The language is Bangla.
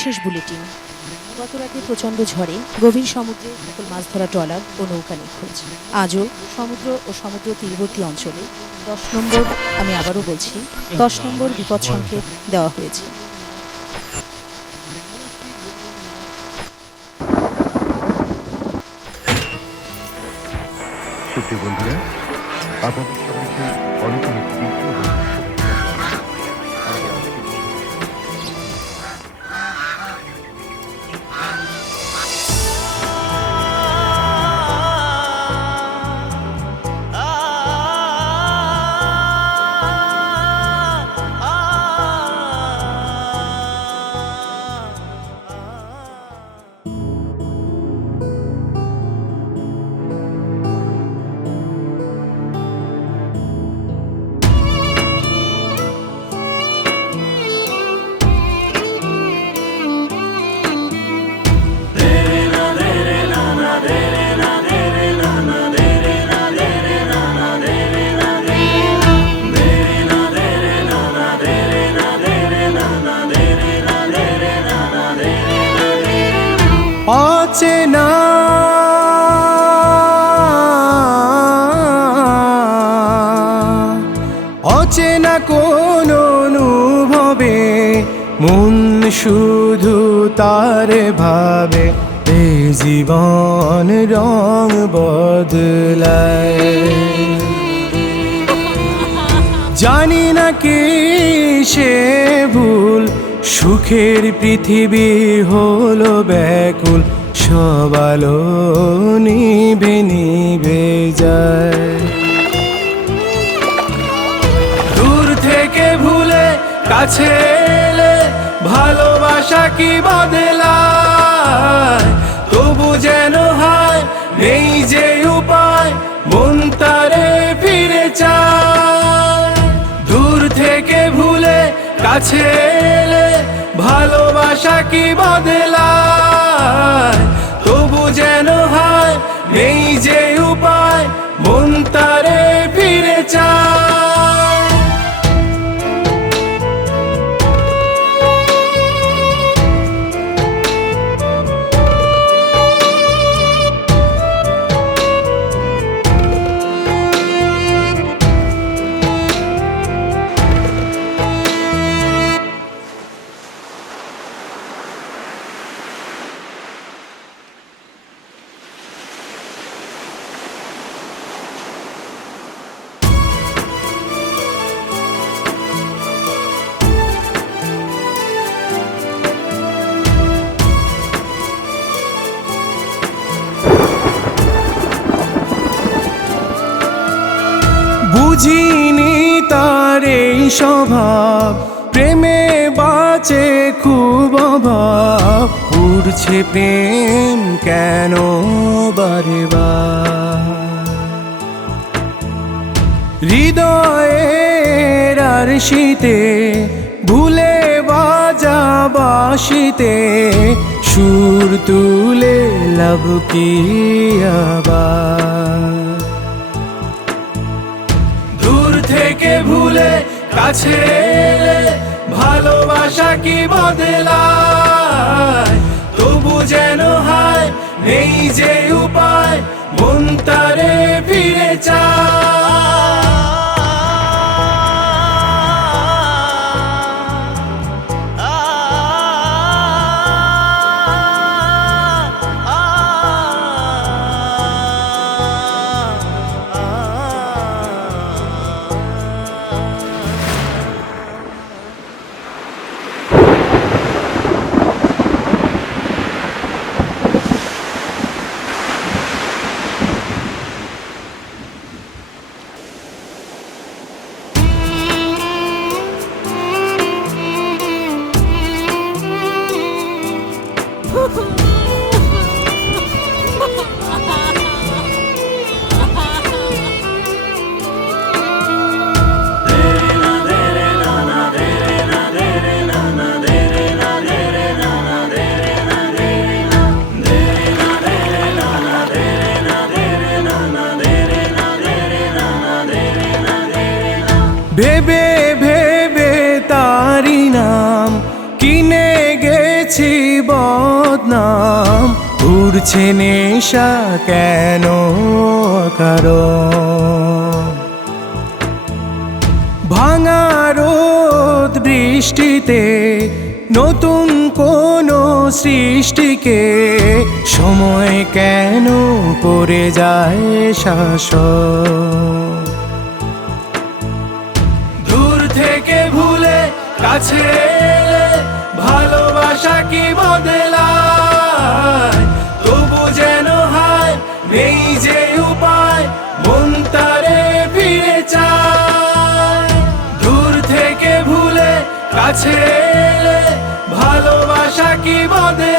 বিশেষ বুলেটিন। গত রাতে প্রচণ্ড ঝড়ে গভীর সমুদ্রে সকল মাছ ধরা ট্রলার ও নৌকা নিখোঁজ। আজও সমুদ্র ও সমুদ্র তীরবর্তী অঞ্চলে দশ নম্বর, আমি আবারও বলছি, দশ নম্বর বিপদ সংকেত দেওয়া হয়েছে। বন্ধুরা, আপনাদের সবাইকে অনেক অচেনা অচেনা কোন অনুভবে, মন শুধু তার ভাবে, এ জীবন রং বদলায়। জানি না কি সে ভুল, সুখের পৃথিবী হলো ব্যাকুল সবালো নিভে নিভে যায়। দূর থেকে ভুলে কাছে এলে ভালোবাসা কি বদলায়? তবু যেন হয় নেই যে উপায়, মন তারে ফিরে চায়। দূর থেকে ভুলে কাছে এলে ভালোবাসা কি বদলায়? তবু যেন হয় নেই যে বুঝিনি তার এই স্বভাব, প্রেমে বাঁচে খুব অভাব। উড়ছে প্রেম কেন বারে হৃদয়ের আর শীতে ভুলে বাজা বাসিতে সুর তুলে লাভ কি আবার? কাছে ভালোবাসা কি বদলায়? তবু যেন হয় নেই যে উপায় মন ভেবে ভেবে তারি নাম। কিনে গেছি বদনাম। ঘুরছে নেশা কেন কারণ? ভাঙা রোদ বৃষ্টিতে নতুন কোন সৃষ্টিকে সময় কেন করে যায় শাসন? কাছে এলে ভালোবাসা কি বদলায়? তবু যেন হায়, নেই যে উপায়, মন তারে ফিরে চায়। দূর থেকে ভুলে কাছে এলে ভালোবাসা কি বদলায়?